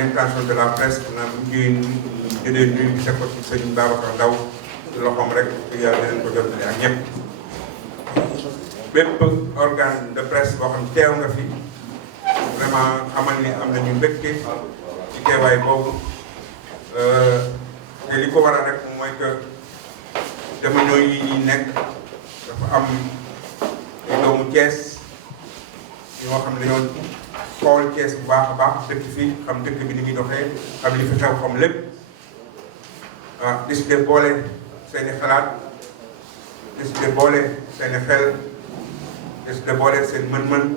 l'intention de la presse, on a voulu jëlee nuyu di teg ko ci sëñ Babacar Ndaw loxoom rek yàlla dinañ ko jotale ak ñëpp. bépp organe de presse boo xam teew nga fi vraiment xamal ni am nañu mbégte ci teewaay boobu te li ko waral rek mooy que jamono yi ñuy nekk dafa am ay doomu Thiès yoo xam ne dañoo xool Thiès bu baax a baax dëkk fii xam dëkk bi ni muy doxee xam li fi xew xam lépp décidé boole seeni xalaat décidé boole seeni xel décidé boole seen mën-mën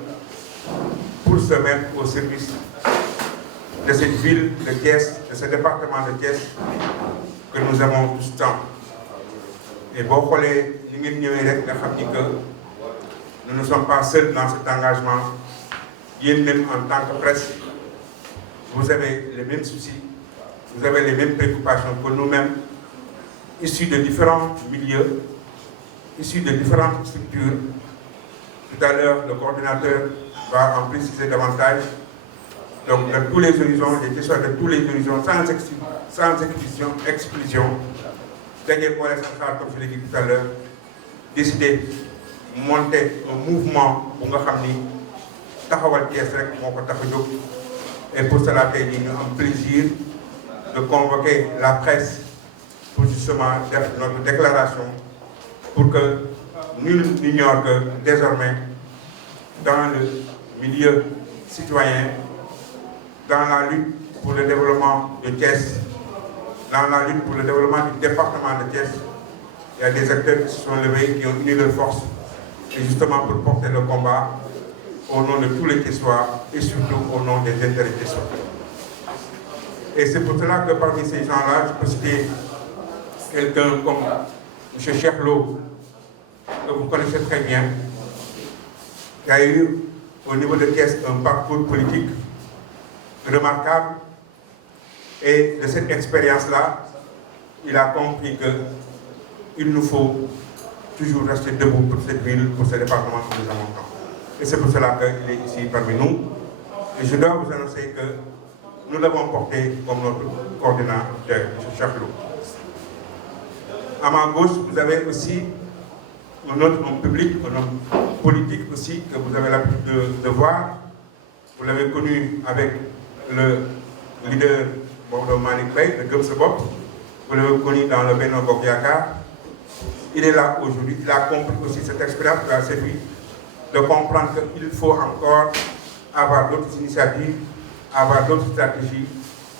pour se mettre au service de cette ville de Thiès, de ce département de Thiès que nous aimons tous tant. Et boo xoolee li ngeen ñëwee rek nga xam ni que nous ne sommes pas seuls dans cet engagement. Yéen même en tant que presse, vous avez les mêmes soucis, vous avez les mêmes préoccupations que nous-mêmes, issus de différents milieux, issus de différentes structures. Tout à l'heure, le coordinateur va en préciser davantage. Donc, de tous les horizons, des questions de tous les horizons, sans exclusion, dernier point central, comme je l'ai dit tout à l'heure, décider de monter un mouvement pour nga xam ni taxawal Thiès rek moo ko tax a jóg. Et pour cela, tey jii ñu am plaisir de convoquer la presse pour justement faire notre déclaration pour que nul n'ignore que désormais, dans le milieu citoyen, dans la lutte pour le développement de Thiès, dans la lutte pour le développement du département de Thiès, il y a des acteurs qui se sont levés, qui ont uni leurs forces, et justement pour porter le combat au nom de tous les Thiessois et surtout au nom des intérêts thiessois. Et c'est pour cela que parmi ces gens-là, je peux citer quelqu'un comme M. Cheikh Lo, que vous connaissez très bien, qui a eu au niveau de Thiès un parcours politique remarquable. Et de cette expérience-là, il a compris qu'il nous faut toujours rester debout pour cette ville, pour ce département que nous avons tant. Et c'est pour cela qu'il est ici parmi nous. Et je dois vous annoncer que nous l'avons porté comme notre coordinateur, M. Cheikh Lo. À ma gauche, vous avez aussi un autre homme public, un homme politique aussi, que vous avez l'habitude de voir. Vous l'avez connu avec le leader Maodo Malick Faye, de Gëm Sa Bopp. Vous l'avez connu dans le Benno Bokk Yaakaar. Il est là aujourd'hui. Il a compris aussi cette expérience qui a servi de comprendre qu'il faut encore avoir d'autres initiatives, avoir d'autres stratégies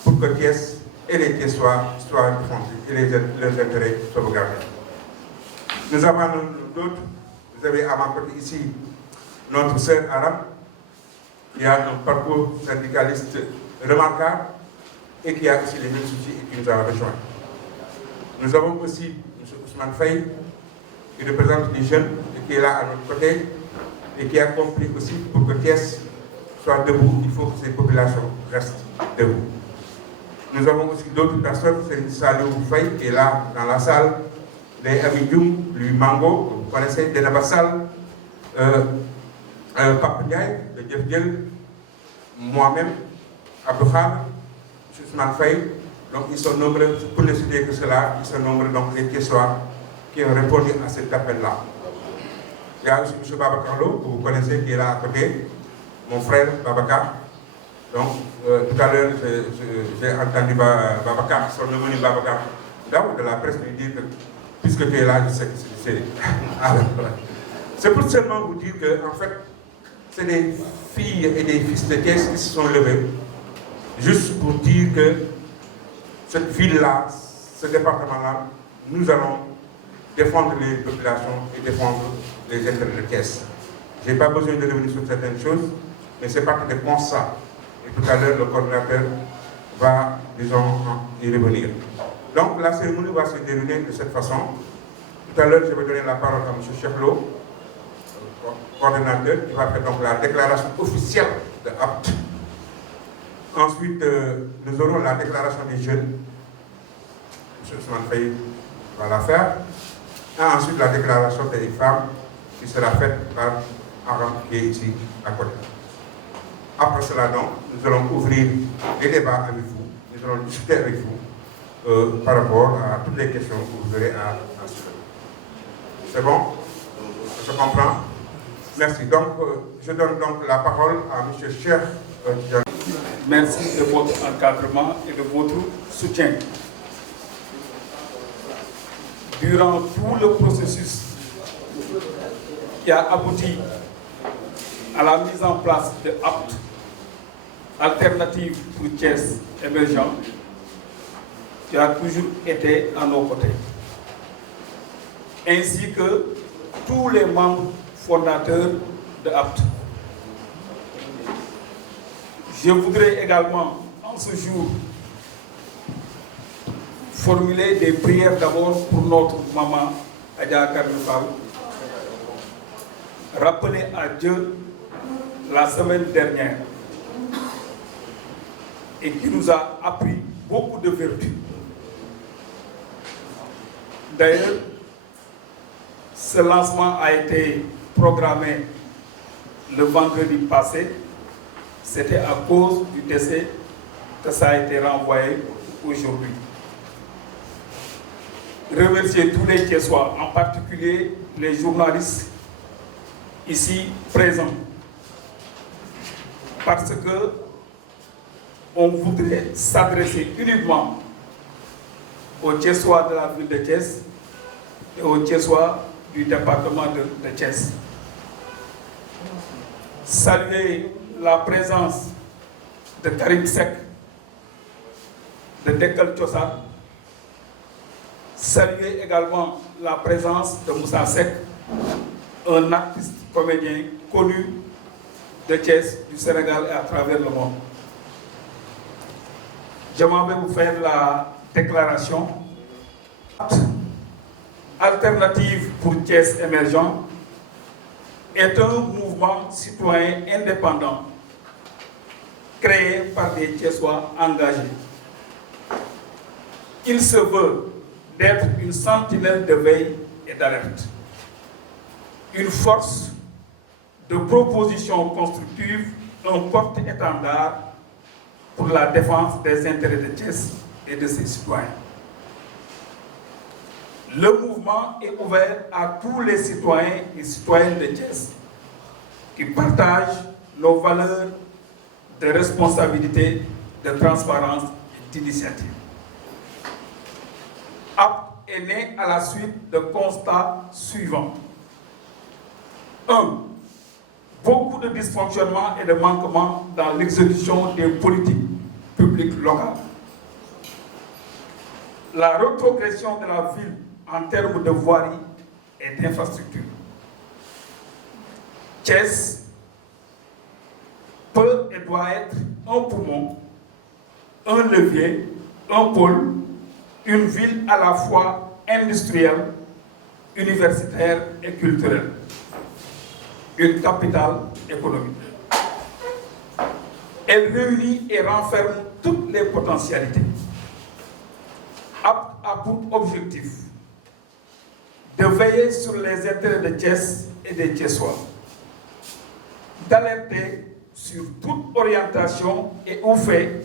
pour que Thiès et les Thiessois soient défendus et leurs intérêts sauvegardés. Nous avons d'autres. Vous avez à ma côté ici notre sœur Aram, qui a un parcours syndicaliste remarquable et qui a aussi les mêmes soucis et qui nous a rejoints. Nous avons aussi M. Ousmane Faye, qui représente les jeunes et qui est là à notre côté et qui a compris aussi pour que Thiès soit debout, il faut que ces populations restent debout. Nous avons aussi d'autres personnes, c'est Salou Faye qui est là dans la salle, les Amidjoum, lui Mango, que vous connaissez, Denaba Sall, Pape Ndiaye, de Djefdjel, moi-même, Abdou Khadre, Ousmane Faye. Donc ils sont nombreux, pour ne citer que cela, ils sont nombreux donc les Thiessois qui ont répondu à cet appel-là. Il y a aussi M. Babacar Lo, que vous connaissez, qui est là à côté, mon frère Babacar. Donc tout à l'heure, j'ai entendu Babacar, son nommé Babacar Ndaw de la presse lui dire que puisque tu es là, je sais que c'est... C'est pour seulement vous dire que, en fait, c'est des filles et des fils de Thiès qui se sont levés, juste pour dire que cette ville-là, ce département-là, nous allons défendre les populations et défendre les intérêts de Thiès. Je n'ai pas besoin de revenir sur certaines choses, mais c'est parti des constats. Et tout à l'heure, le coordinateur va, disons, y revenir. Donc, la cérémonie va se dérouler de cette façon. Tout à l'heure, je vais donner la parole à M. Cheikh Lo, coordinateur, qui va faire donc la déclaration officielle de APT. Ensuite, nous aurons la déclaration des jeunes. M. Ousmane Faye va la faire. Et ensuite, la déclaration des femmes qui sera faite par Aram qui est ici à côté. Après cela, donc, nous allons ouvrir les débats avec vous. Nous allons discuter avec vous par rapport à toutes les questions que vous aurez à soulever. C'est bon? Je comprends? Merci. Donc, je donne donc la parole à M. Cheikh Tidiane. Merci de votre encadrement et de votre soutien. Durant tout le processus qui a abouti à la mise en place de APT, Alternative pour Thiès émergent, tu as toujours été à nos côtés, ainsi que tous les membres fondateurs de APT. Je voudrais également, en ce jour, formuler des prières d'abord pour notre maman, Adja Karnefal, rappeler à Dieu la semaine dernière et qui nous a appris beaucoup de vertus. D'ailleurs, ce lancement a été programmé le vendredi passé. C'était à cause du décès que ça a été renvoyé aujourd'hui. Remercier tous les Thiessois, en particulier les journalistes ici présents, parce que on voudrait s'adresser uniquement aux Thiessois de la ville de Thiès et aux Thiessois du département de Thiès. Saluer la présence de Karim Seck, de Dekel Tiossat. Saluer également la présence de Moussa Seck, un artiste comédien connu de Thiès, du Sénégal et à travers le monde. Je m'en vais vous faire la déclaration. Alternative pour Thiès émergent est un mouvement citoyen indépendant créé par des Thiessois engagés. Il se veut d'être une sentinelle de veille et d'alerte, une force de proposition constructive, un porte-étendard pour la défense des intérêts de Thiès et de ses citoyens. Le mouvement est ouvert à tous les citoyens et citoyennes de Thiès qui partagent nos valeurs de responsabilité, de transparence et d'initiative. APT est né à la suite de constats suivants. 1. Beaucoup de dysfonctionnements et de manquements dans l'exécution des politiques publiques locales. La rétrogression de la ville en termes de voirie et d'infrastructures. Thiès peut et doit être un poumon, un levier, un pôle, une ville à la fois industrielle, universitaire et culturelle, une capitale économique. Elle réunit et renferme toutes les potentialités. APT a pour objectif de veiller sur les intérêts de Thiès et des Thiessois, d'alerter sur toute orientation et ou fait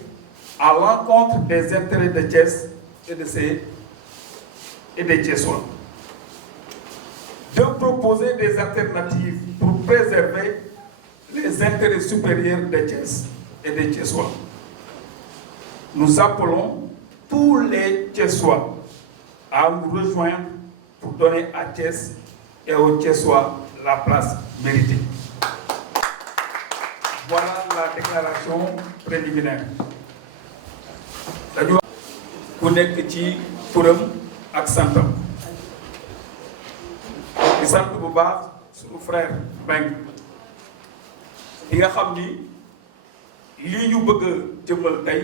à l'encontre des intérêts de Thiès et des Thiessois, de proposer des alternatives pour préserver les intérêts supérieurs de Thiès et des Thiessois. Nous appelons tous les Thiessois à nous rejoindre pour donner à Thiès et aux Thiessois la place méritée. Voilà la déclaration préliminaire. dañu ku nekk ci turam ak santam di sant bu baax suñu frère Mbengue li nga xam ni lii ñu bëgg a jëmmal tey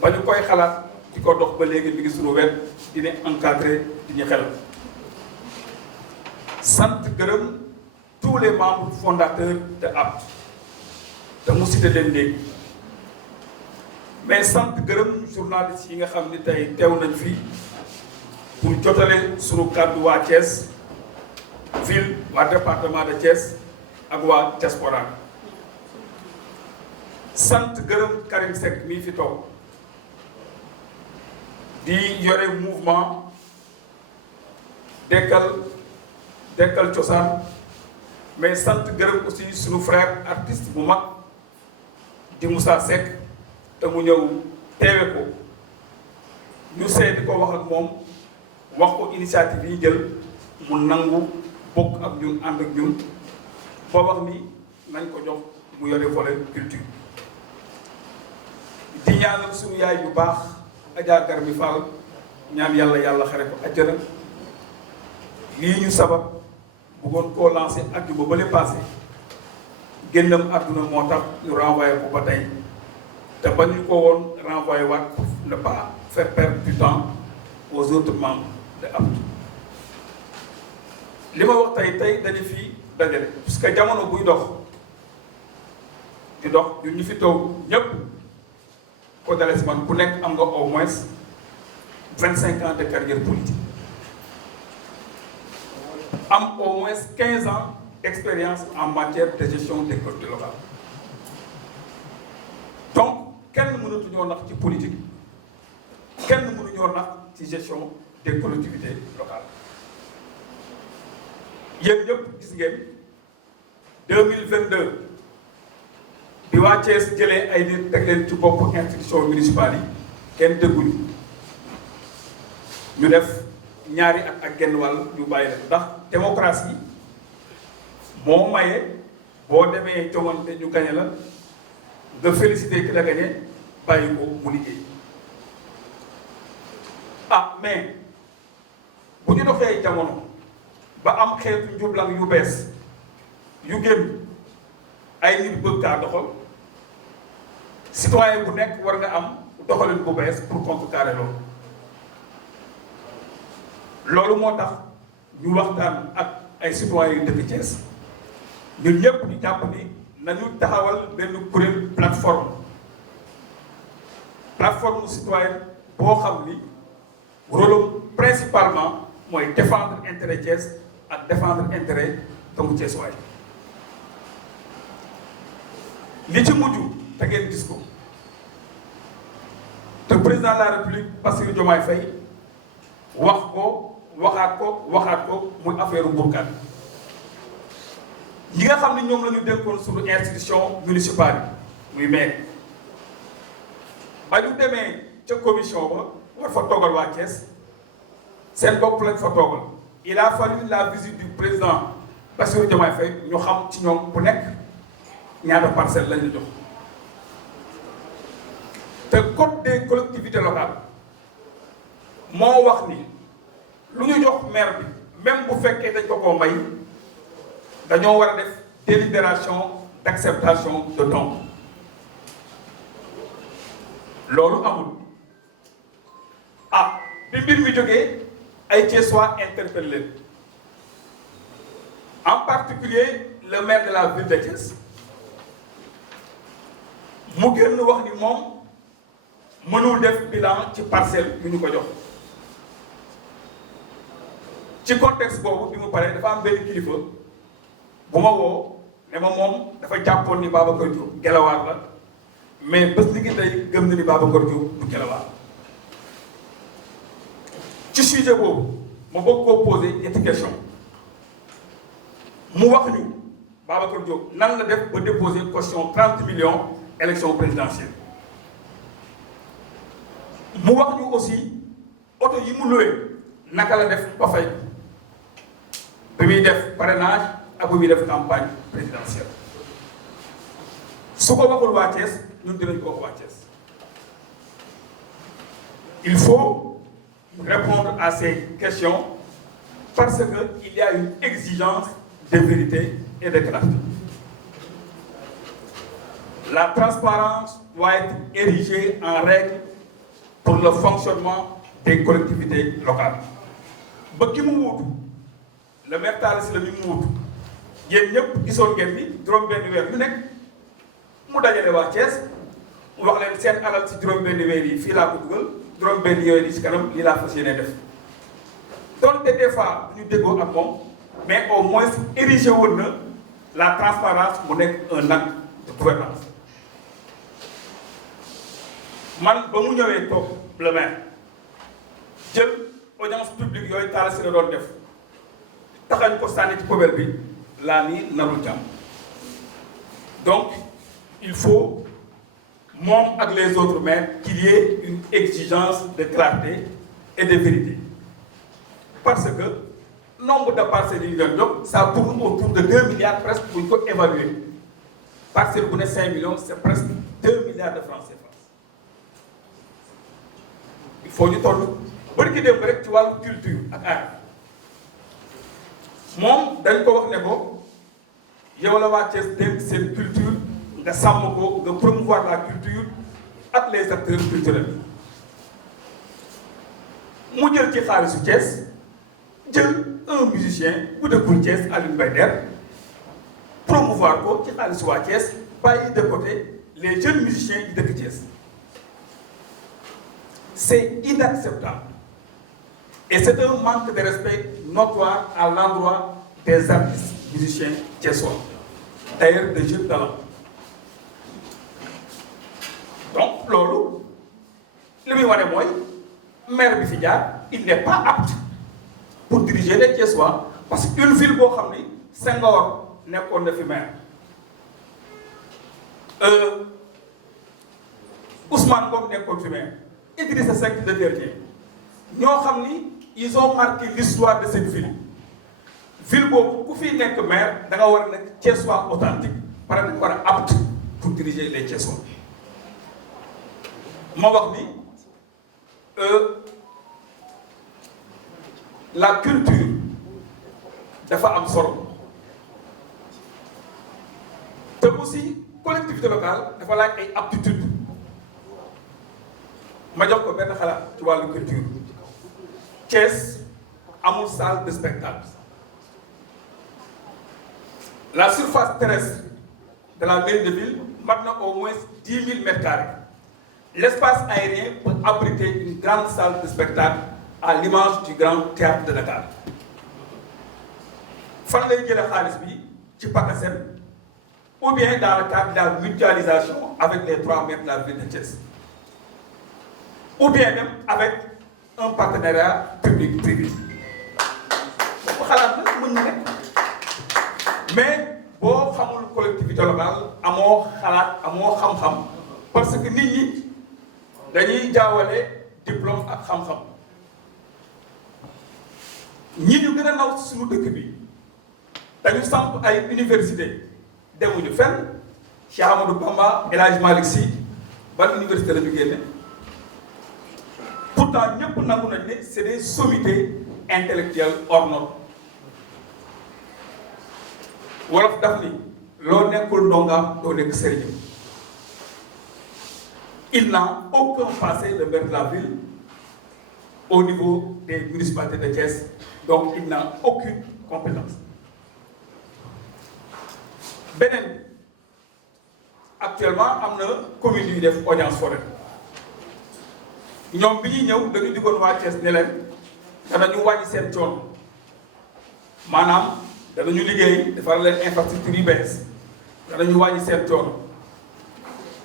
ba ñu koy xalaat di ko dox ba léegi mi ngi suñu wet dina encadré di ñu xel sant gërëm tous les membres fondateurs de APT te mu cité leen léegi mais sant gërëm journalistes yi nga xam ni tey teew nañ fi pour jotale sunu kàddu waa Thiès ville waa département de Thiès ak waa diaspora sant gërëm Karim Seck mii fi toog di yore mouvement dekkal cosaan mais sant gërëm aussi sunu frère artiste bu mag di Moussa Seck te mu ñëw teewe ko ñu seeti ko wax ak moom wax ko initiative yi jël mu nangu bokk ak ñun ànd ak ñun ba wax ni nañ ko jox mu yore volet culture di ñaanal suñu yaay bu baax Adja Garmi Fall ñaan yàlla xare ko àjjana lii ñu sabab bëggoon koo lancé àjjuma ba le passé génnam àdduna moo tax ñu renvoyé ko ba tey te ba ñu ko woon renvoyé waat pour ne pas faire perdre du temps aux autres membres de APTU li ma wax tey dañu fi dajale parce que jamono buy dox di dox ñun ñu fi toog ñépp ko dalee si man ku nekk am nga au moins 25 ans de carrière politique am au moins 15 ans d'expérience en matière de gestion des collectivités locales donc kenn mënatuñoo nax ci politique kenn mënuñoo nax ci gestion des collectivités locales yéen ñëpp gis ngeen 2022 bi waa Thiès jëlee ay nit teg leen ci bopp institution municipale yi kenn dégguñu ñu def ñaari at ak genn wàll ñu bàyyi leen ndax démocratie moo maye boo demee joŋante ñu gañe la nga félicité ki la gañe bàyyi ko mu liggéey mais bu ñu doxee jamono ba am xeetu njublang yu bees yu génn ay nit bëgg kaa doxal citoyen bu nekk war nga am doxalin bu bees pour contrecarrer loolu moo tax ñu waxtaan ak ay citoyens yu dëkk Thiès ñun ñëpp ñu jàpp ni nañu taxawal benn kuréel plateforme citoyenne boo xam ni rôle principalement mooy défendre intérêt Thiès ak défendre intérêt doomu Thiès waay li ci mujj te ngeen gis ko te président de la République Bassirou Diomaye Faye wax ko waxaat ko muy affaire Mbourkat yi nga xam ne ñoom la ñu dénkoon suñu institution municipale muy maire ba ñu demee ca commission ba war fa toogal waa Thiès seen bopp lañ fa toogal il a fallu la visite du président Bassirou Diomaye Faye ñu xam ci ñoom bu nekk ñaata parcelle lañu jox te code des collectivités locales moo wax ni lu ñu jox maire bi même bu fekkee dañ ko koo may dañoo war a def délibération d'acceptation de don loolu amul bi mbir mi jógee ay Thiessois interpellé leen en particulier le maire de la ville de Thiès mu génn wax ni moom mënul def bilan ci parcelle yu ñu ko jox ci contexte boobu bi mu paree dafa am benn kilifa bu ma woo ne ma moom dafa jàppoon ni Babacar Diop gelawaar la mais bés ni ngi tey gëm na ni Babacar Diop du gelawaar ci sujet boobu ma bëgg koo poser ñetti question mu wax ñu Babacar Diop nan la def ba déposer caution 30 millions élection présidentielle mu wax ñu aussi oto yi mu loué naka la def ba fay bi muy def parrainage ak bi muy def campagne présidentielle su ko waxul waa Thiès ñun dinañ ko wax waa Thiès il faut répondre à ces questions parce que il y a une exigence de vérité et de clarté. La transparence doit être érigée en règle pour le fonctionnement des collectivités locales. ba ki mu wuutu le maire Talla Sylla mi mu wuutu yéen ñëpp gisoon ngeen ni juróom-benn weer yu nekk mu dajale waa Thiès mu wax leen seen alal ci juróom-benn weer yi fii laa ko dugal juróom-benn yooyu ci kanam lii laa fas yéene def donte des fois ñu déggoo ak moom mais au moins érigé woon na la transparence mu nekk un acte de gouvernance man ba mu ñëwee toog le maire jël audience publique yooyu Talla Sylla doon def taxañ ko sànni ci poubelle bi laa ni narul jàmm. Donc il faut moom ak les autres maires qu'il y ait une exigence de clarté et de vérité parce que nombre de parcelles yi ñu doon jox ça tourne autour de 2 milliards presque bu ñu ko évaluer parcelle bu ne 5 millions c'est presque 2 milliards de francs CFA. Il faut ñu toll bari ki dem rek ci wàllu culture ak art moom dañ ko wax ne ko yow la waa Thiès dénk seen culture nga sàmm ko nga promouvoir la culture ak les acteurs culturels mu jël ci xaalisu Thiès jël un musicien bu dëkkul Thiès Alioune Mbaye Der promouvoir ko ci xaalisu waa Thiès bàyyi de côté les jeunes musiciens yi dëkk Thiès. C'est inacceptable et c'est un manque de respect notoire à l'endroit des artistes musiciens thiessois, d'ailleurs de jeunes talents. Donc loolu li muy wane mooy maire bi fi jaar il n'est pas apte pour diriger les Thiessois parce que une ville boo xam ni Senghor nekkoon na fi maire Ousmane Ngom nekkoon fi maire Idrissa Seck le dernier ñoo xam ni ils ont marqué l'histoire de cette ville boobu ku fi nekk maire da nga war a nekk Thiessois authentique pare da nga war a apte pour diriger les Thiessois ma wax ni la culture dafa am solo te aussi collectivité locale dafa laaj ay aptitude ma jox ko benn xalaat ci wàllu culture Thiès amul salle de spectacle la surface terrestre de la mairie de ville mat na au moins 10 000 mètres carrés l'espace aérien peut abriter une grande salle de spectacle à l'image du grand théâtre de Dakar fan lay jëlee xaalis bi ci PACASEN ou bien dans le cadre de la mutualisation avec les 3 maires de la ville de Thiès ou bien même avec un partenariat public-privé boo ko xalaat nag mën na nekk mais boo xamul collectivité locale amoo xalaat amoo xam-xam parce que nit ñi dañuy jaawale diplôme ak xam-xam ñi ñu gën a naw suñu dëkk bi dañu samp ay université demuñu fenn Cheikh Amadou Bamba El Hadj Malick Sy ban université la ñu génne pourtant ñëpp nangu nañ ne c'est des sommités intellectuelles hors normes wolof daf ni loo nekkul ndongaam doo nekk sëriñam il n'a aucun passé de maire de la ville au niveau des municipalités de Thiès donc il n'a aucune compétence beneen actuellement am na commune yu def audience foraine ñoom bi ñuy ñëw dañu diggoon waa Thiès ne leen danañu wàññi seen coono maanaam danañu liggéey defar leen infrastructure yu bees danañu wàññi seen coono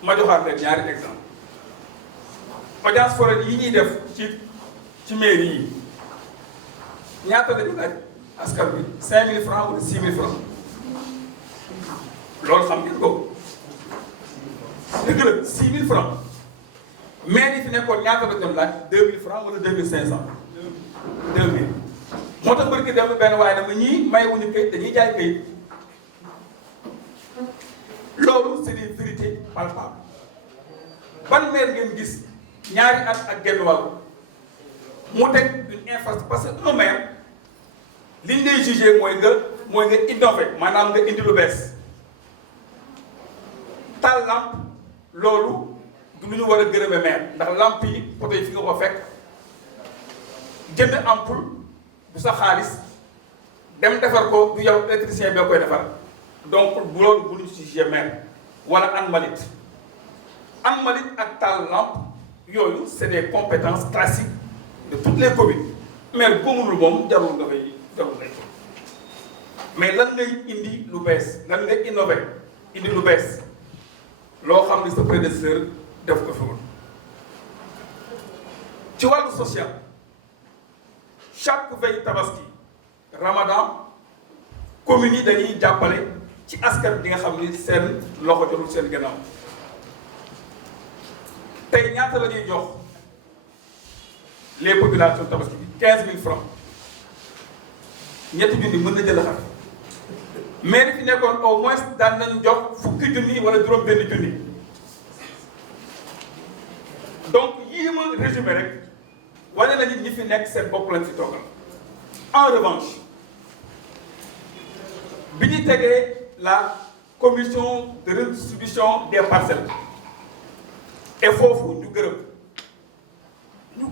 ma joxaat leen ñaari exemple audience foraine yi ñuy def ci mairie yi ñaata lañu laaj askan bi 5000 francs wala 6000 francs loolu xam ngeen ko dëgg la 6000 francs maire yi fi nekkoon ñaata la doon laaj 2000 francs wala 2500 2000 moo tax barki dem benn waaye nag ñii mayewuñu kayit dañuy jaay kayit loolu c'est des vérités palpables ban maire ngeen gis ñaari at ak genn wàll mu teg une infrastructure parce que un maire li ñu lay jugé mooy nga innover maanaam nga indi lu bees taal lampe loolu du lu ñu war a gërëme maire ndax lampe yi poto yi fi nga ko fekk jënd ampoule bu sa xaalis dem defar ko du yow électricien bee koy defar donc bu loolu bu ñu ci jugé maire wala an mbalit ak taal lampe yooyu c'est des compétences classiques de toutes les communes maire bu mënul moom jarul nga koy mais lan ngay indi lu bees lan ngay innover indi lu bees loo xam ni sa prédécesseur def ko fi woon ci wàllu social chaque veille tabaski Ramadan communes yi dañuy jàppale ci askan bi nga xam ni seen loxo jotul seen gannaaw tey ñaata la ñuy jox les populations tabaski bi 15 000 francs ñetti junni mën na jël xar mais li fi nekkoon au moins daan nañu jox fukki junni wala juróom benn junni donc yii ma résumé rek wane na nit ñi fi nekk seen bopp lañ fi toogal. En revanche bi ñu tegee la commission de redistribution des parcelles et foofu ñu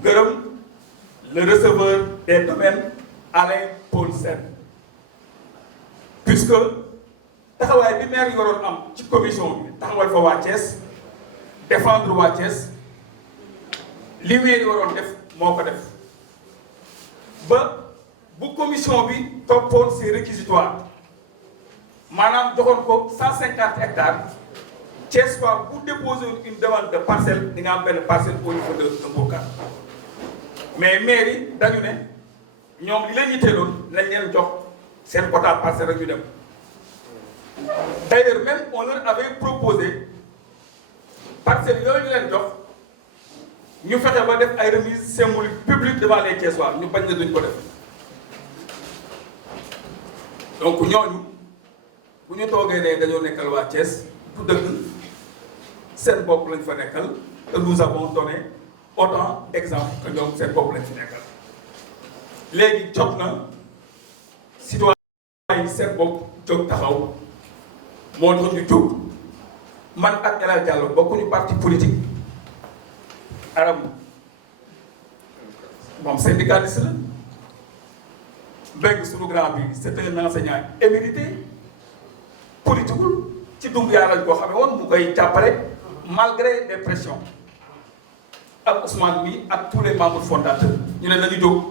gërëm le receveur des domaines Alain Paul Sène puisque taxawaay bi maire yi waroon am ci commission bi taxawal fa waa Thiès défendre waa Thiès li maire yi waroon def moo ko def ba bu commission bi toppoon ses réquisitoires maanaam joxoon ko 150 hectares Thiès fois bu déposer une demande de parcelle di nga am benn parcelle au niveau de Mbourkat mais mairie dañu ne ñoom li leen yitteeloon lañ leen jox seen quota parcelle rek ñu dem d'ailleurs même on leur avait proposé parcelle yooyu ñu leen jox ñu fexe ba def ay remises symboliques publiques devant les Thiessois ñu bañ na duñ ko def donc ñooñu bu ñu toogee ne dañoo nekkal waa Thiès du dëgg seen bopp lañ fa nekkal te nous avons donné autant d'exemples que ñoom seen bopp lañ fi nekkal léegi jot na citoyen yi seen bopp jóg taxaw moo tax ñu jóg man ak El Hadj Diallo bokkuñu parti politique aram moom syndicaliste la Mbengue sunu grand bi c'est un enseignant émérité politiqueul ci Doumbouya lañ koo xamee woon mu koy jàppale malgré les pressions ak Ousmane mi ak tous les membres fondateurs ñu ne nañu jóg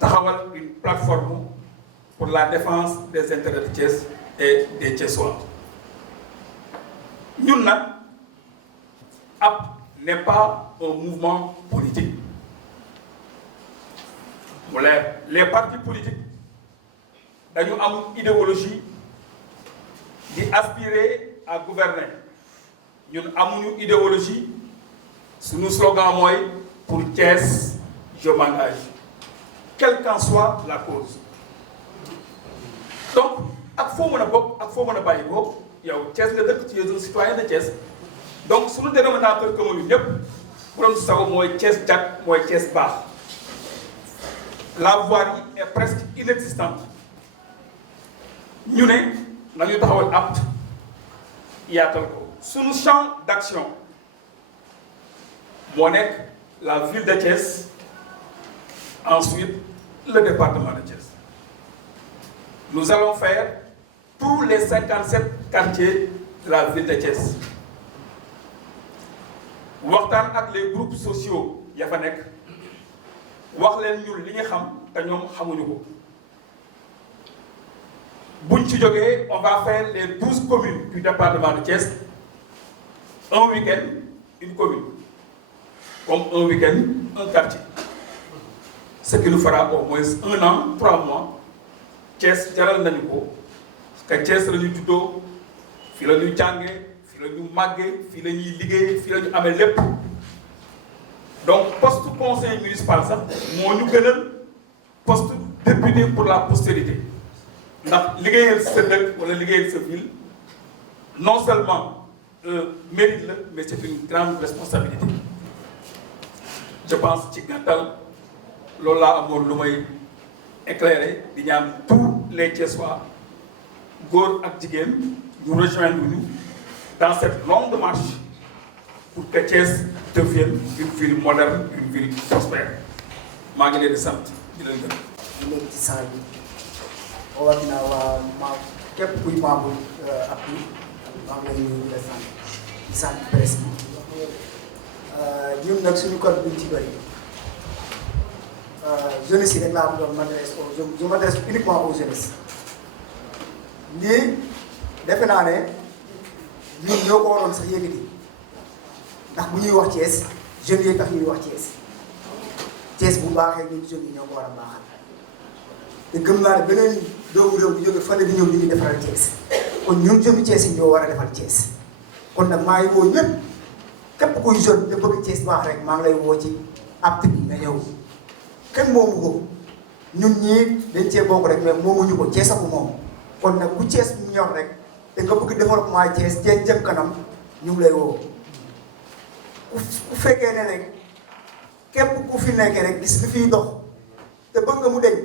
taxawal une plateforme pour la défense des intérêts de Thiès et des Thiessois ñun nag AP n'est pas un mouvement politique mu leer les partis politiques dañu am idéologie di aspirer à gouverner ñun amuñu idéologie suñu slogan mooy pour Thiès je m'engage quelle qu'en soit la cause donc ak foo mën a bokk ak foo mën a bàyyi ko yow Thiès nga dëkk ci un citoyen de Thiès donc suñu dénominateur commun ñëpp bu doon sago mooy Thiès jag mooy Thiès baax la voirie est presque inexistante ñu ne nañu taxawal APT yaatal ko suñu champ d'action moo nekk la ville de Thiès ensuite le département de Thiès nous allons faire tous les 57 quartiers de la ville de Thiès waxtaan ak les groupes sociaux ya fa nekk wax leen ñun li ñu xam te ñoom xamuñu ko buñ ci jógee on va faire les 12 communes du département de Thiès un week-end une commune comme un week-end un quartier ce qui nous fera au moins 1 an 3 mois Thiès jaral nañu ko parce que Thiès la ñu juddoo fii la ñu jàngee fii la ñu màggee fii la ñuy liggéey fii la ñu amee lépp donc poste conseil municipal sax moo ñu gënal poste député pour la postérité ndax liggéeyal sa dëkk wala liggéeyal sa ville non seulement mérite la mais c'est une grande responsabilité je pense ci gàttal loolu laa amoon lu may éclairer di ñaan tous les Thiessois góor ak jigéen ñu rejoindre ñu dans cette longue marche pour que Thiès devienne une ville moderne une ville prospère maa ngi leen di sant di leen gërëm. di nekk ci salle bi war naa waa ma képp kuy membre ak bi maa ngi lay nuyu di la sant di sant presse bi ñun nag suñu code bi ci bëri jeunesse yi rek laa doon m'adresse je m'adresse uniquement aux jeunesses lii defe naa ne ñun ñoo ko waroon sax yëkkati ndax bu ñuy wax Thiès jeunes yi tax ñuy wax Thiès Thiès bu baaxee ñun jeunes yi ñoo ko war a baaxal te gëm naa ne beneen doomu réew bu jóge fële di ñëw ñu ngi defaral Thiès kon ñun jeunes Thiès yi ñoo war a defal Thiès kon nag maa ngi woo ñëpp képp kuy jeune te bëgg Thiès baax rek maa ngi lay woo ci acte bi nga ñëw kenn moomu ko ñun ñii dañ cee bokk rek mais moomuñu ko Thiès ak moom kon nag ku Thiès bu ñor rek te nga bëgg développement Thiès jëm kanam ñu ngi lay woo ku fekkee ne rek képp ku fi nekkee rek gis li fiy dox te bëgg nga mu deñ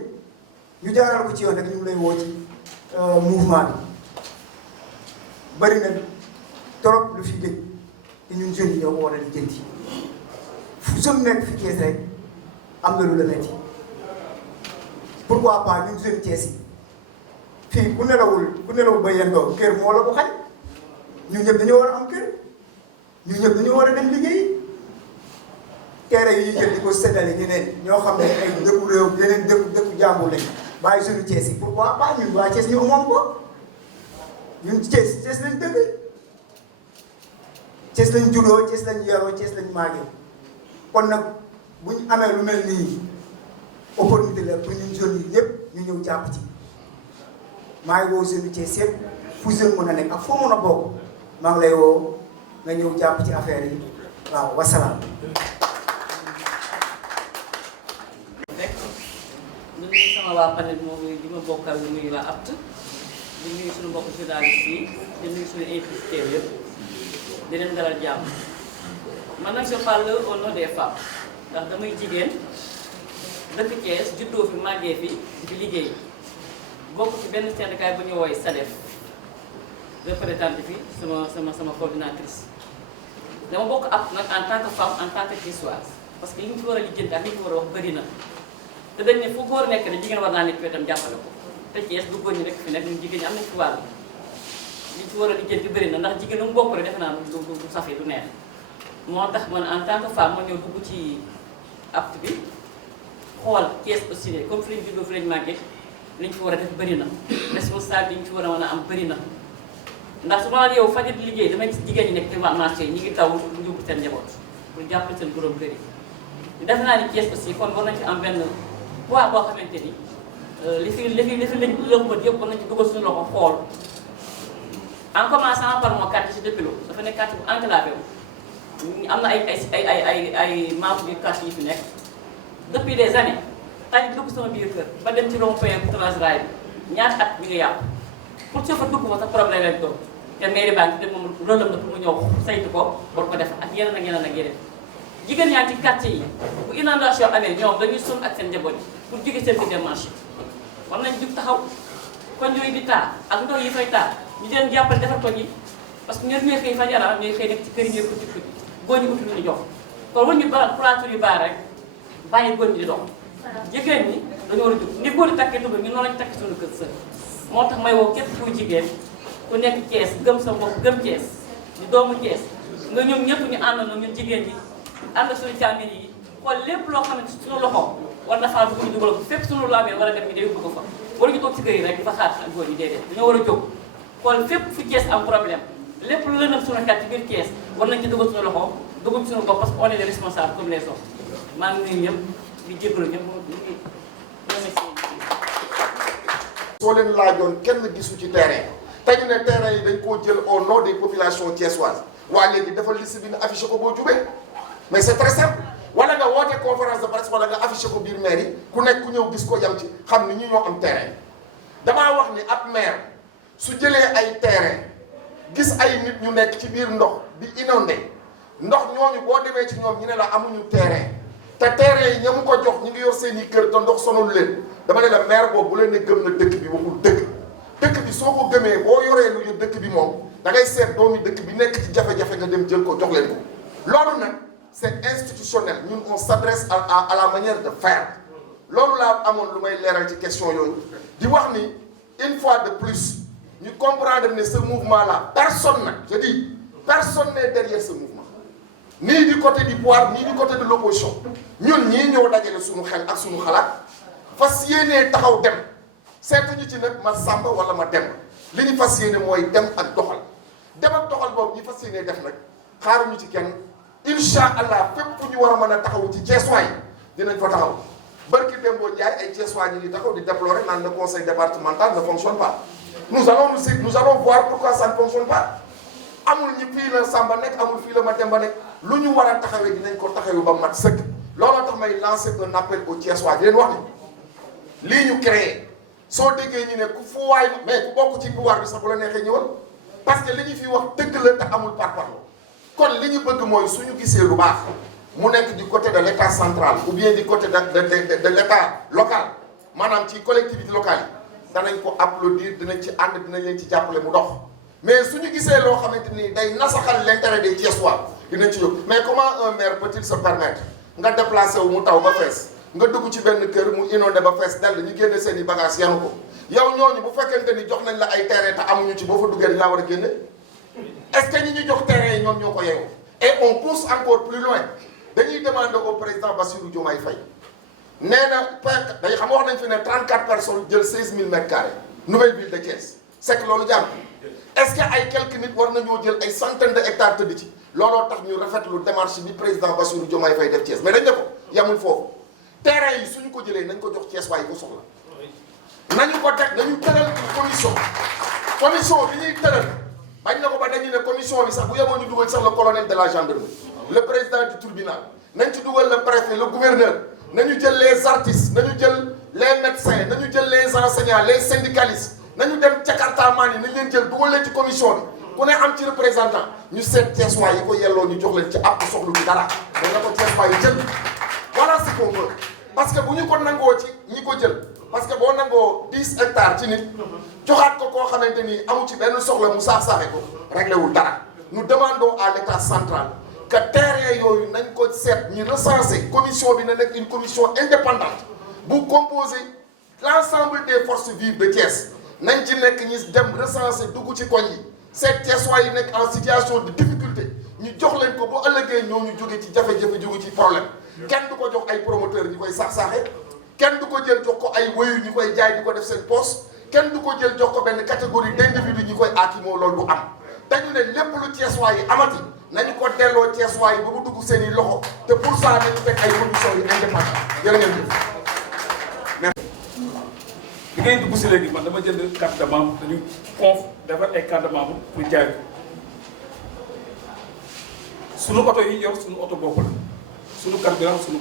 ñu jaaral ko ci yoon rek ñu ngi lay woo ci mouvement bi bari na trop lu fi gëj te ñun jeunes yi ñoo ko war a di jëndi fu jeune nekk fi Thiès rek am na lu la metti pourquoi pas ñun jeunes Thiès yi fii ku nelawul ba yendoo kër moo la ko xañ ñun ñëpp dañoo war a am kër ñun ñëpp dañoo war a dem liggéey teere yi ñuy jël di ko séddale ñeneen ñoo xam ne ay dëkku réew yeneen dëkku jàmbur lañ bàyyi suñu Thiès yi pourquoi pas ñun waa Thiès ñu moom ko ñun Thiès lañ dëgg Thiès lañ juddoo Thiès lañ yaroo Thiès lañ màggee kon nag bu ñu amee lu mel nii opportunité la pour ñun jeunes yi ñëpp ñu ñëw jàpp ci maa ngi woo jeune Thiès yëpp fu jeune mën a nekk ak foo mën a bokk maa ngi lay woo nga ñëw jàpp ci affaire yi waaw wasalaam. di nuyu sama waa panel moom di ma bokkal di nuyu waa APT di nuyu suñu mbokku journaliste yi di nuyu suñu invité yëpp di leen dalal jàmm man nag je parle au nom des femmes ndax damay jigéen dëkk Thiès juddoo fi màggee fi di liggéey bokk ci benn syndicat bu ñu woowee SADEF représentante fi sama coordinatrice dama bokk APT nag en tant que femme en tant que Thiessoise parce que li ñu fi war a lijjanti ak li ñu fi war a wax bëri na te dañ ne fu góor nekk ne jigéen war naa nekk wetam jàppale ko te Thiès du góor ñi rek fi nekk ñun jigéen ñi am nañ fi wàll li ci war a lijjanti bëri na ndax jigéen lu mu bokk rek defe naa du safee du neex moo tax man en tant que femme ma ñëw dugg ci APT bi xool Thiès aussi ne comme fi lañ juddoo fi lañ màggee li ñu fi war a def bëri na responsable yi ñu fi war a mën a am bëri na ndax su ma yow fajar di liggéey damay gis jigéen ñi nekk ci marché yi ñi ngi taw lu yóbbu seen njaboot pour jàppale seen borom kër yi defe naa ni Thiès aussi kon war nañ ci am benn poids boo xamante ni li fi lañ lëmbat yëpp war nañ ci dugal suñu loxo xool en commençant par mon quartier ci Dépilo dafa nekk quartier bu enclavé wu am na ay membres du quartier yi fi nekk depuis des années tey dugg sama biir kër ba dem ci rond-point bu Transrail bi ñaata at bi nga yàqu pour soo fa dugg fa sa problème lañ doon te mairie baa ngi te moom rôlam na pour mu ñëw saytu ko war ko def ak yeneen ak yeneen ak yeneen jigéen ñaa ci quartier yi bu inondation amee ñoom dañuy sonn ak seen njaboot yi pour jóge seen kër marché war nañ jug taxaw kon yooyu di taa ak ndox yi fay taa ñu leen jàppale defar ko ñi parce que ñoom ñooy xëy fajara ñooy xëy nekk ci kër yi ñooy kuti kuti góor ñi uti lu ñu jox kon war ñu bara prature yu baax rek bàyyi góor ñi di dox jigéen ñi dañoo war a jug ni góor di takkee tubé ñu noonu lañ takki suñu kër sër moo tax may woo képp kuy jigéen ku nekk Thiès gëm sa bopp gëm Thiès di doomu Thiès nga ñoom ñëpp ñu àndandoo ñun jigéen ñi ànd ak suñu càmmiñ yi xool lépp loo xam ne suñu loxo war na faa dugg ñu dugal ko fépp suñu laamee war a dem ñu day yóbbu ko fa waruñu toog ci kër yi rek di fa xaar ak góor ñi déedéet dañoo war a jóg xool fépp fu Thiès am problème lépp lu lëndëm suñu xel ci biir Thiès war nañ ci dugal suñu loxo dugal ci suñu bopp parce que on est les responsables comme les autres maa ngi nuyu ñëpp di jégalu ñëpp soo leen laajoon kenn gisu ci terrain tey ñu ne terrain yi dañ koo jël au nom des populations thiessoises waa léegi dafa liste bi nga affiché ko boo jubee mais c'est très simple wala nga woote conférence de presse wala nga affiché ko biir maire yi ku nekk ku ñëw gis ko yam ci xam ni ñi ñoo am terrain damaa wax ni ab maire su jëlee ay terrain gis ay nit ñu nekk ci biir ndox di inondé ndox ñooñu boo demee ci ñoom ñu ne la amuñu terrain te terrain yi ña mu ko jox ñu ngi yor seen i kër te ndox sonul leen dama ne la maire boobu bu leen ne gëm na dëkk bi waxul dëkk bi soo ko gëmee boo yoree lu ñu dëkk bi moom da ngay seet doomi dëkk bi nekk ci jafe-jafe nga dem jël ko jox leen ko loolu nag c'est institutionnel ñun on s'adresse à la manière de faire loolu laa amoon lu may leeral ci question yooyu di wax ni une fois de plus ñu comprendre ne ce mouvement là personne nag je dis personne n'est derrière ce mouvement ni du côté du pouvoir ni du côté de l'opposition ñun ñii ñëw dajale suñu xel ak suñu xalaat fas yéenee taxaw dem seetuñu ci nag ma sàmba wala ma dem li ñu fas yéene mooy dem ak doxal dem ak doxal boobu ñu fas yéenee def nag xaaruñu ci kenn incha allah fépp fu ñu war a mën a taxawu ci Thiessois yi dinañ fa taxaw barki Dembo Ndiaye ay Thiessois ñi ngi taxaw di déplorer naan le conseil départemental ne fonctionne pas nous allons voir pourquoi ça ne fonctionne pas amul ñi fii la Samba nekk amul fii la Mademba nekk lu ñu war a taxawee dinañ ko taxawee ba mat sëkk looloo tax may lancer un appel aux Thiessois di leen wax ni lii ñu créé soo déggee ñu ne ku fu waay mais ku bokk ci pouvoir bi sax bu la neexee ñëwal parce que li ñu fi wax dëgg la te amul parparloo kon li ñu bëgg mooy suñu gisee lu baax mu nekk du côté de l' état central ou bien du côté de l' état local maanaam ci collectivité locale yi danañ ko applaudir dinañ ci ànd dinañ leen ci jàppale mu dox mais suñu gisee loo xamante ni day nasaxal l' intérêt des Thiessois dinañ ci yóbbu mais comment un maire peut-il se permettre nga déplacé wu mu taw ba fees nga dugg ci benn kër mu inondé ba fees dell ñu génne seen i bagages yanu ko yow ñooñu bu fekkente ni jox nañ la ay terrain te amuñu ci boo fa duggee laa war a génne est-ce que ñi ñu jox terrain yi ñoom ñoo ko yeewoo et on pousse encore plus loin dañuy demander au président Bassirou Diomaye Faye nee na day xam wax nañ fi ne 34 personnes jël 16 000 mètres carrés nouvelle ville de Thiès c'est que loolu jàmm est-ce que ay quelques nit war nañoo jël ay centaines de hectares tëdd ci looloo tax ñu rafetlu démarche bi président Bassirou Diomaye Faye def Thiès mais dañ ne ko yamul foofu terrain yi suñu ko jëlee nañ ko jox Thiès waaye ko soxla nañu ko teg nañu tëral commission bi ñuy tëral bañ na ko ba dañu ne commission bi sax bu yeboo ñu dugal sax le colonel de la gendarmerie le président du tribunal nañ ci dugal le préfet le gouverneur nañu jël les artistes nañu jël les médecins nañu jël les enseignants les syndicalistes nañu dem Jakarta yi nañ leen jël dugal leen ci commission bi ku ne am ci représentant ñu seet Thiessois yi ko yelloo ñu jox leen ci ab soxlu bi dara da nga ko Thiessois yi jël voilà ce qu'on veut parce que bu ñu ko nangoo ci ñi ko jël parce que boo nangoo 10 hectares ci nit joxaat ko koo xamante ni amu ci benn soxla mu saax-saaxe ko réglé wul dara nous demandons à l'état central que terrain yooyu nañ ko seet ñu recenser commission bi na nekk une commission indépendante bu composer l'ensemble des forces vives de Thiès nañ ci nekk ñi dem recenser dugg ci koñ yi seet Thiessois yi nekk en situation de difficulté ñu jox leen ko bu ëllëgee ñoo ñu jóge ci jafe-jafe jóge ci problème kenn du ko jox ay promoteurs ñu koy saax-saaxe kenn du ko jël jox ko ay wëyu ñu koy jaay di ko def seen poste kenn du ko jël jox ko benn catégorie d'individu ñu koy aakimoo loolu du am dañu ne lépp lu Thiessois yi amati nañu ko delloo Thiessois yi ba mu dugg seen i loxo te pour ça nañu teg ay conditions yu indépendant jërë ngeen jëf. bi ngay dugg si léegi man dama jënd carte de membre dañu defar ay carte de membre pour jaay sunu oto yi yor sunu oto bopp la sunu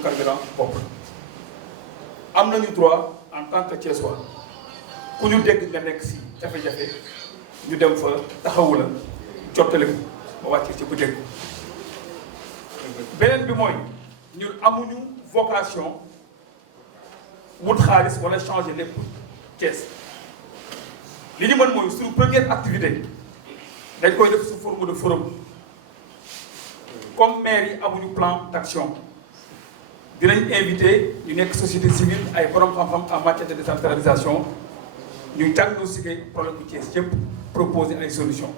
carburant bopp la am nañu droit en tant que Thiessois ku ñu dégg nga nekk si jafe-jafe ñu dem fa taxawu la jottali ko ba wàcc ci bu dégg beneen bi mooy ñun amuñu vocation wut xaalis wala changer lépp Thiès li ñu mën mooy suñu première activité dañ koy def sous forme de forum comme maire yi amuñu plan d'action dinañ invité ñu nekk société civile ay borom xam-xam en matière de décentralisation ñu diagnostiquer problème bu Thiès yëpp proposer ay solutions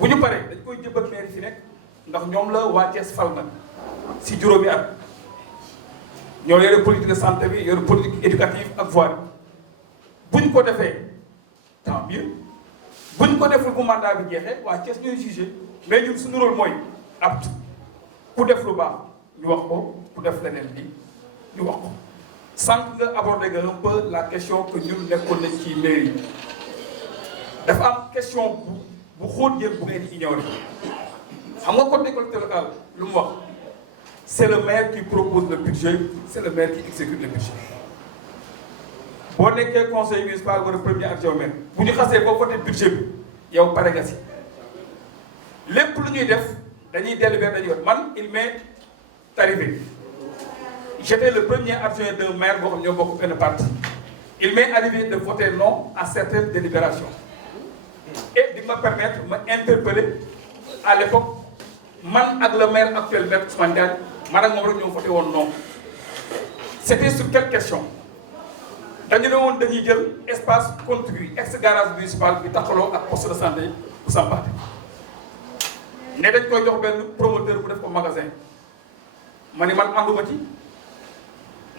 bu ñu paree dañ koy jëbal maire yi fi nekk ndax ñoom la waa Thiès fal nag si juróomi at ñoo yore politique de santé bi yore politique éducative ak voirie buñ ko defee tant mieux buñ ko deful bu mandat bi jeexee waa Thiès ñooy jugé mais ñun suñu rôle mooy apte ku def lu baax ñu wax ko ku def leneen bi ñu wax ko sànq nga abordé nga un peu la question que ñun nekkoon nañ ci mairie dafa am question bu xóot yéen bu ngeen ignoré xam nga code des collectivités locales lu mu wax c'est le maire qui propose le budget c'est le maire qui exécute le budget boo nekkee conseil municipal wala premier adjoint maire bu ñu xasee boo voté budget bi yow pare nga si lépp lu ñuy def dañuy délibéré dañuy wax man il m'est arrivé j'étais le premier adjoint d'un maire boo xam ñoo bokk benn parti il m'est arrivé de voter non à certaines délibérations et di ma permettre ma interpeller à l'époque man ak le maire actuel maire Ousmane Diagne man ak moom rek ñoo voté woon non c'était sur quelle question dañu ne woon dañuy jël espace contigu ex garage municipal bi taxaloo ak poste de santé bu Sampaate ne dañ koy jox benn promoteur bu def ko magasin ma ni man ànduma ci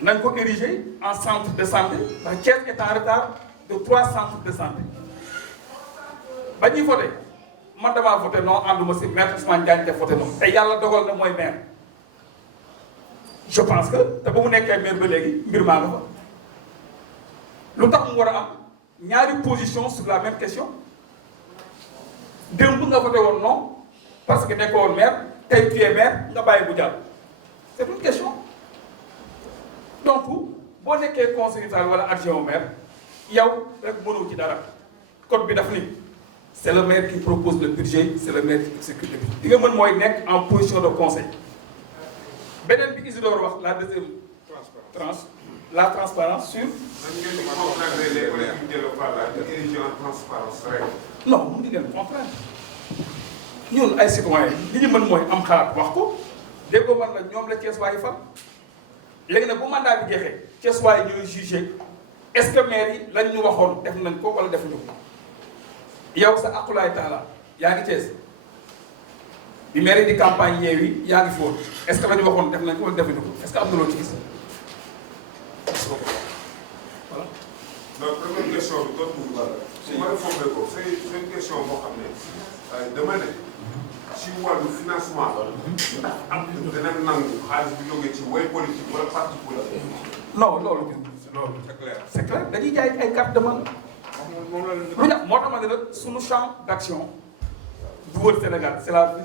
nañ ko ériger en centre de santé ndax Thiès est en retard de 3 centres de santé ba ñuy voté man damaa voté non ànduma si maître Ousmane Diagne def voté non te yàlla dogal na mooy maire je pense que te ba mu nekkee maire ba léegi mbir maa nga fa lu tax mu war a am ñaari position sur la même question démb nga voté woon non parce que nekkoo woon maire tey tu es maire nga bàyyi bu jàll c'est une question donc boo nekkee conseiller wala adjoint au maire yow rek mënoo ci dara code bi daf ni c'est le maire qui propose le budget c'est le maire qui exécute le budget li nga mën mooy nekk en position de conseil beneen bi Isidore wax la deuxième la transparence sur. non mu ngi leen contraire ñun ay citoyens li ñu mën mooy am xalaat wax ko déggoo man la ñoom la Thiès waaye fan léegi nag bu mandat bi jeexee Thiès waaye ñooy jugé est-ce que maire yi lañ ñu waxoon def nañ ko wala defuñu ko yow sa aqulaay taala yaa ngi Thiès bi maire yi di campagne Yewwi yaa ngi fóot est-ce que la ñu waxoon def nañ ko wala defuñu ko est-ce que am na loo ci gis voilà. donc première question bi tontu su ma reformé ko c'est une question boo xam ne dama ne ci wàllu financement ndax am dana nangu xaalis bi jógee ci way politique wala parti politique. non loolu c'est clair. c'est clair dañuy jaay ay carte de membre moom la lu ñu moo tax ma ne la sunu champ d'action du wër Sénégal c'est la